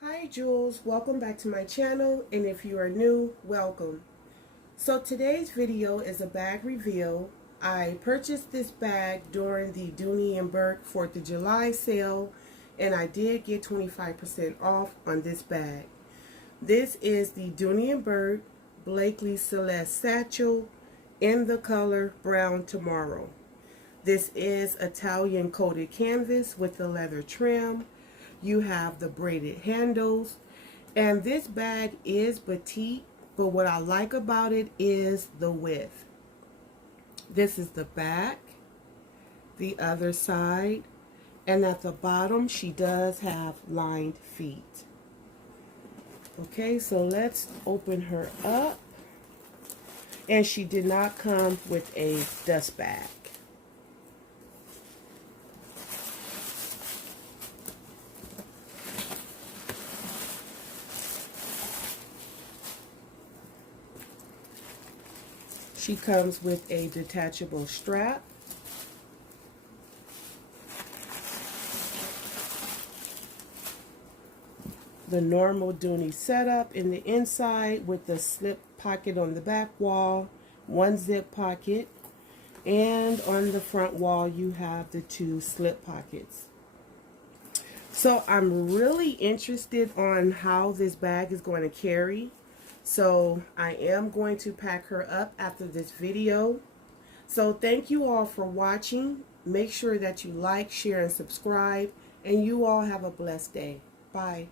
Hi Jules, welcome back to my channel, and if you are new, welcome. So today's video is a bag reveal. I purchased this bag during the Dooney Bourke 4th of July sale, and I did get 25% off on this bag. This is the Dooney Bourke Blakely Celeste Satchel in the color Brown Tomorrow. This is Italian coated canvas with the leather trim. You have the braided handles, and this bag is petite, but what I like about it is the width. This is the back, the other side, and at the bottom she does have lined feet. Okay, so let's open her up. And she did not come with a dust bag. She comes with a detachable strap. The normal Dooney setup in the inside with the slip pocket on the back wall, one zip pocket, and on the front wall you have the two slip pockets. So I'm really interested on how this bag is going to carry. So I am going to pack her up after this video. So thank you all for watching. Make sure that you like, share, and subscribe. And you all have a blessed day. Bye.